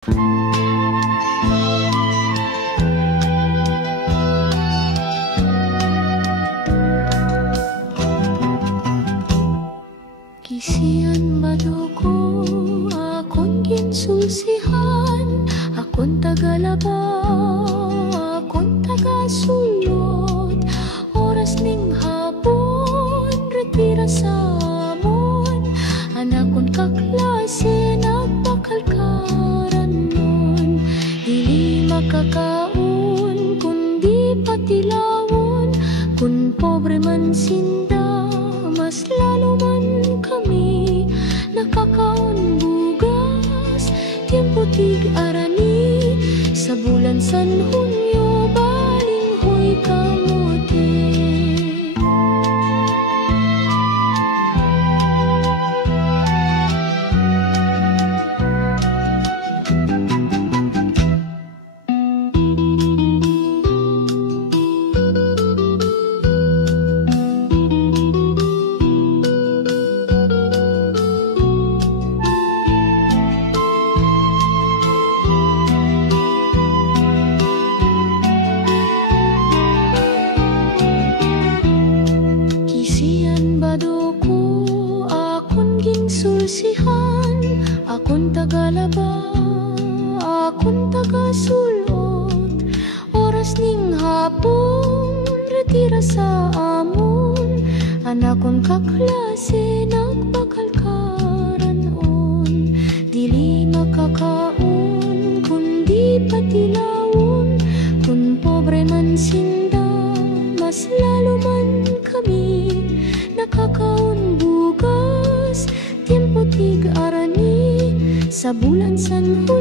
Kisian baduko, akon ginsulsihan, akon tagalaba, akon tagasulod. Oras ning hapon, retira sa amon, anakon kaklase nagpakalkaran nun. Dili makakaon, kundi patilawon, kun pobre man sinda, mas lalo man kami nakakaon bugas. Tiempo tig arani, sa bulan San Hunyo balinghoy kamote. Sulsihan, akon tagalaba, akon tagasulot. Oras ning hapon, retira sa amon, anakon kaklase nagpakalkaran on. Dili makakaon, kundi patilawon, kun pobre man sinda, mas lalo man kami nakakaon bugas. Tiempo tig arani, sa bulan San Hunyo